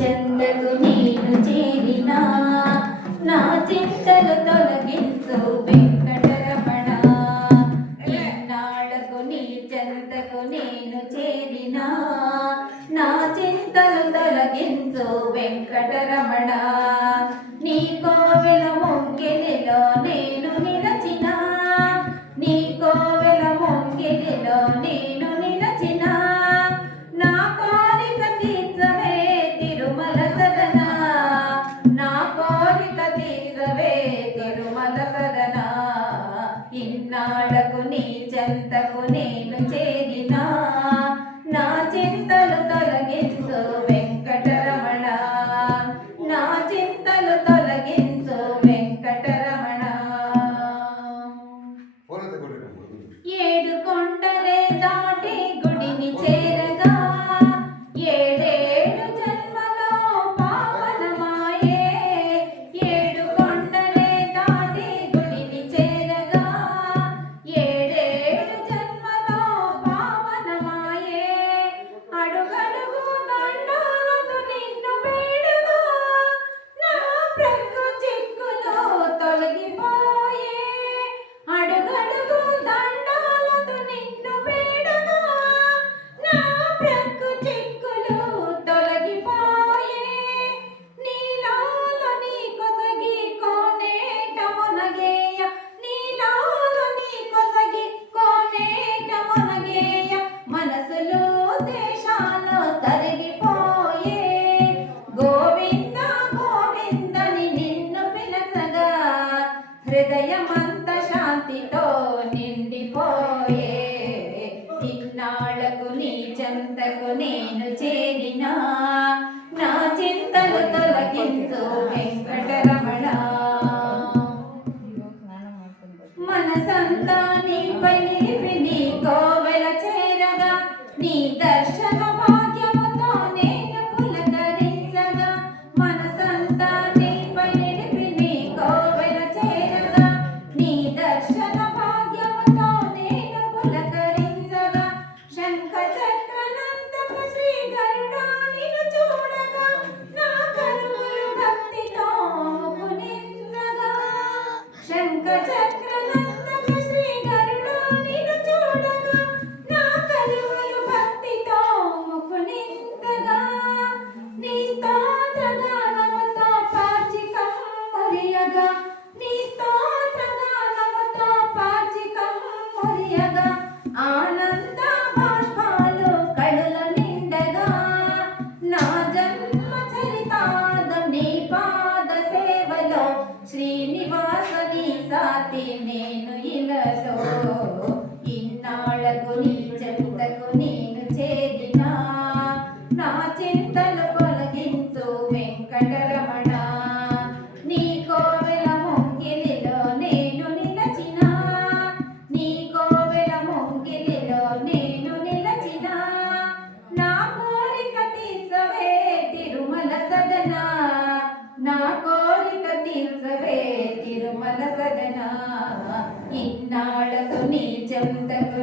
చెంతకు నేను చేరినా నా చింతలు తొలగించు వెంకటరమణ ఇన్నాళ్లకు నీ చెంతకు నేను చేరినా నా చింతలు తొలగించు వెంకటరమణ నీ కోవెల మొంగిలిలో నేను నిలచిన నీ కోవెల మొంగిలిలో నేను నిలచిన నా కోరిక తీర్చవే తిరుమల సదన నా కోరిక తీర్చవే తిరుమల సదన ఇన్నాళ్లకు నీ చెంతకు నేను చేరినా నా చింతలు తొలగించు వెంకటరమణ నా చింతలు తొలగించు వెంకటరమణ ఏడు కొండలే దాటి గుడిని చేరగా ఏడేడు జన్మలో పావనమాయే ఏడు కొండలే దాటి గుడిని చేరగా ఏడేడు జన్మలో పావనమాయే అడుగడుగు దండాలతో నిన్ను వేడుగా నా ప్రజ్ఞ చిక్కులో తొలగిపోయే అడుగడుగు దండాలతో నిన్ను వేడుగా నా ప్రజ్ఞ చిక్కులో తొలగిపోయే నీలాల నీ కొసగి కోనేట మునగేయ నీలాల నీ కొసగి కోనేట మునగేయ మనసులో దేశాల్లో తరిగిపోయే గోవింద గోవిందని నిన్ను పిలసగా హృదయమంత శాంతితో నిండిపోయే ఇన్నాళ్లకు నీ చెంతకు నేను చేరినా నా చింతలు తొలగించు వెంకటరమణ మనసంతా నీపై నిలిపి నీ కోవెల చేరగా నీ దర్శన భాగ్యముతో నేను పులకరించగా మనసంతా నీపై నిలిపి నీ కోవెల చేరగా నీ దర్శన భాగ్యముతో నేను పులకరించగా శంఖ చక్రనందము శ్రీ గరుడా నిన్ను చూడగా నా కరువులు భక్తితో ముకునించగా శంఖ చక్రనందము శ్రీ గరుడా నిన్ను చూడగా నా కరువులు భక్తితో ముకునించగా నీ స్తోత్రగానముతో పాచి కమ్మరియగా నీ స్తోత్రగానముతో పాచి కమ్మరియగా ఆనంద బాష్పాలు కడుల నిండగా నా జన్మ చరితార్థం నీ పాద సేవలో శ్రీనివాస నీ సాటి నేను ఇలలో ఇన్నాళ్లకు నీ చెంతకు నేను చేరినా నా చింతలు తొలగించు వెంకటరమణ నీ కోవెల మొంగిలిలో నేను నిలచిన నీ కోవెల మొంగిలిలో నేను నిలచిన నా కోరిక తీర్చవే తిరుమల సదన నా కోరిక తీర్చవే తిరుమల సదన ఇన్నాళ్లకు నీ చెంతకు